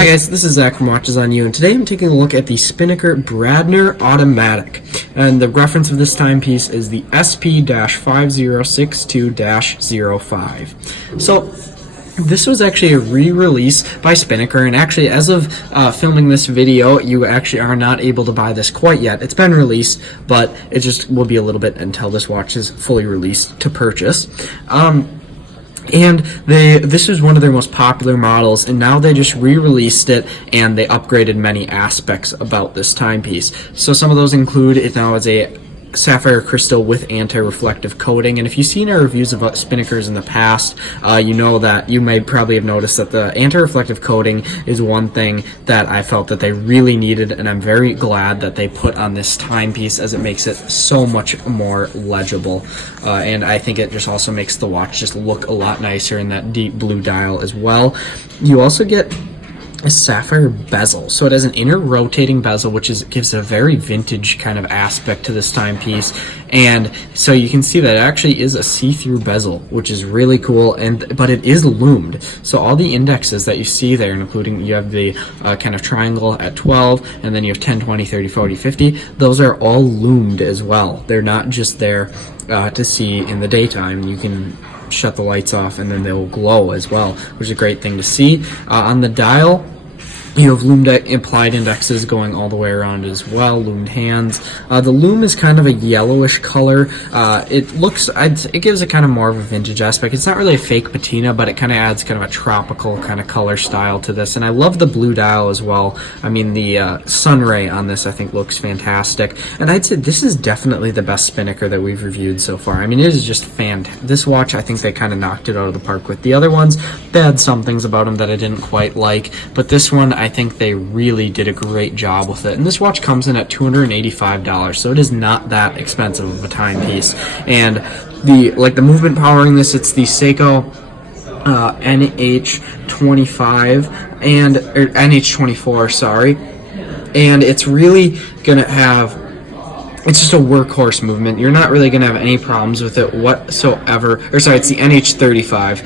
Hi guys, this is Zach from Watches on You, and today I'm taking a look at the Spinnaker Bradner Automatic. And the reference of this timepiece is the SP-5062-05. So, this was actually a re-release by Spinnaker, and actually as of filming this video, you actually are not able to buy this quite yet. It's been released, but it just will be a little bit until this watch is fully released to purchase. And this was one of their most popular models, and now they just re-released it and they upgraded many aspects about this timepiece. So some of those include it now is a sapphire crystal with anti-reflective coating, and if you've seen our reviews of Spinnakers in the past, you know that you may probably have noticed that the anti-reflective coating is one thing that I felt that they really needed, and I'm very glad that they put on this timepiece, as it makes it so much more legible, and I think it just also makes the watch just look a lot nicer in that deep blue dial as well. You also get a sapphire bezel, so it has an inner rotating bezel, which gives a very vintage kind of aspect to this timepiece, and so you can see that it actually is a see-through bezel, which is really cool, but it is loomed, so all the indexes that you see there, including you have the kind of triangle at 12, and then you have 10, 20, 30, 40, 50, those are all loomed as well. They're not just there to see in the daytime. You can shut the lights off and then they will glow as well, which is a great thing to see. On the dial, you have loomed implied indexes going all the way around as well, loomed hands. The loom is kind of a yellowish color. It gives it kind of more of a vintage aspect. It's not really a fake patina, but it kind of adds kind of a tropical kind of color style to this. And I love the blue dial as well. I mean, the sun ray on this I think looks fantastic. And I'd say this is definitely the best Spinnaker that we've reviewed so far. I mean, it is just fantastic. This watch, I think they kind of knocked it out of the park with the other ones. They had some things about them that I didn't quite like, but this one, I think they really did a great job with it. And this watch comes in at $285, so it is not that expensive of a timepiece. And the movement power in this, it's the Seiko NH25 or NH24, sorry. And it's really gonna have, it's just a workhorse movement. You're not really going to have any problems with it whatsoever. Or sorry, it's the NH35.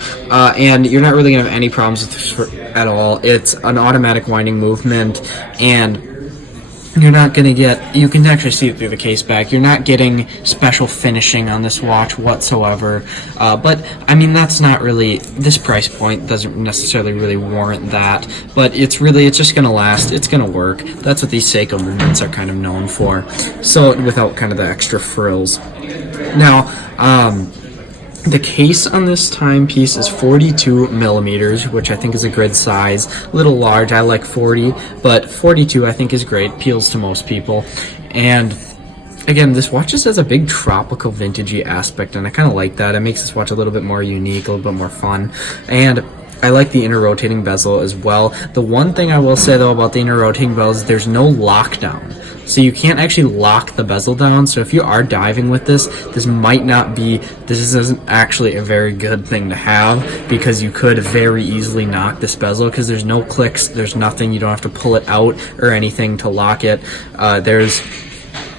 And you're not really going to have any problems with this at all. It's an automatic winding movement, and you're not going to get, you can actually see it through the case back, you're not getting special finishing on this watch whatsoever, but I mean, that's not really, this price point doesn't necessarily really warrant that, but it's just going to last, it's going to work. That's what these Seiko movements are kind of known for, so without kind of the extra frills. Now, the case on this timepiece is 42 millimeters, which I think is a good size. A little large, I like 40, but 42 I think is great, appeals to most people. And again, this watch just has a big tropical vintagey aspect, and I kind of like that. It makes this watch a little bit more unique, a little bit more fun. And I like the inner rotating bezel as well. The one thing I will say though about the inner rotating bezel is there's no lockdown. So you can't actually lock the bezel down. So if you are diving with this, this isn't actually a very good thing to have, because you could very easily knock this bezel, because there's no clicks, there's nothing, you don't have to pull it out or anything to lock it. There's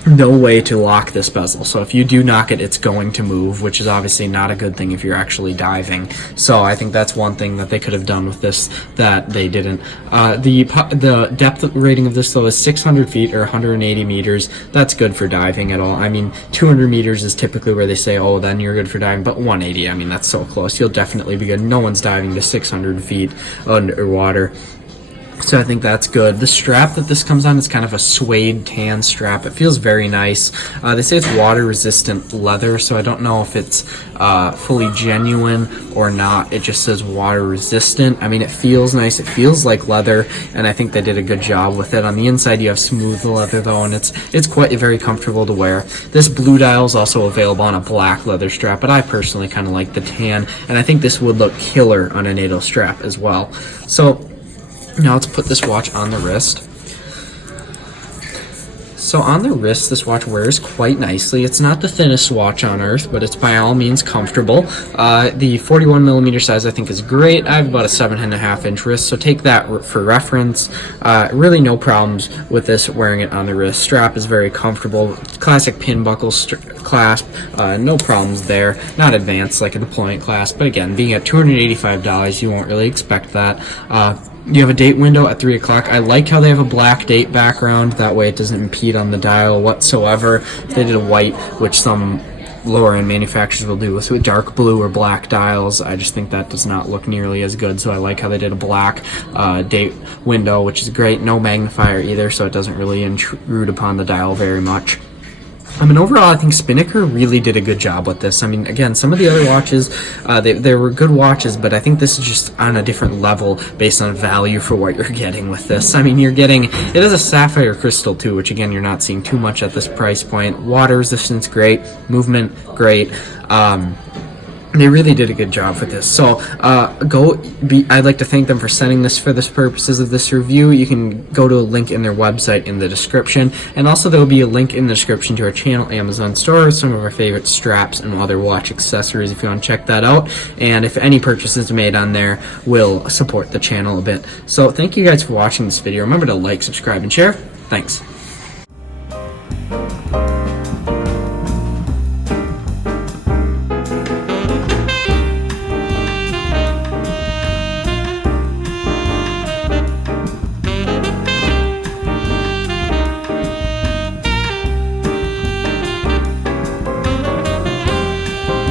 no way to lock this bezel, so if you do knock it, it's going to move, which is obviously not a good thing if you're actually diving. So I think that's one thing that they could have done with this that they didn't. The depth rating of this though is 600 feet or 180 meters. That's good for diving at all. I mean, 200 meters is typically where they say, oh, then you're good for diving, but 180, I mean, that's so close. You'll definitely be good. No one's diving to 600 feet underwater. So I think that's good. The strap that this comes on is kind of a suede tan strap. It feels very nice. They say it's water resistant leather, so I don't know if it's fully genuine or not. It just says water resistant. I mean, it feels nice. It feels like leather, and I think they did a good job with it. On the inside you have smooth leather though, and it's quite very comfortable to wear. This blue dial is also available on a black leather strap, but I personally kind of like the tan, and I think this would look killer on a NATO strap as well. So now let's put this watch on the wrist. So on the wrist, this watch wears quite nicely. It's not the thinnest watch on earth, but it's by all means comfortable. The 41 millimeter size I think is great. I have about a 7.5 inch wrist, so take that for reference. Really no problems with this wearing it on the wrist. Strap is very comfortable. Classic pin buckle clasp, no problems there. Not advanced like a deployment clasp, but again, being at $285, you won't really expect that. You have a date window at 3 o'clock. I like how they have a black date background. That way it doesn't impede on the dial whatsoever. If they did a white, which some lower end manufacturers will do with dark blue or black dials, I just think that does not look nearly as good. So I like how they did a black date window, which is great. No magnifier either, so it doesn't really intrude upon the dial very much. And overall, I think Spinnaker really did a good job with this. I mean, again, some of the other watches, they were good watches, but I think this is just on a different level based on value for what you're getting with this. I mean, it is a sapphire crystal too, which again, you're not seeing too much at this price point. Water resistance, great. Movement, great. They really did a good job with this. So I'd like to thank them for sending this for the purposes of this review. You can go to a link in their website in the description, and also there will be a link in the description to our channel Amazon store, some of our favorite straps and other watch accessories if you want to check that out. And if any purchases made on there will support the channel a bit. So thank you guys for watching this video. Remember to like, subscribe, and share. Thanks.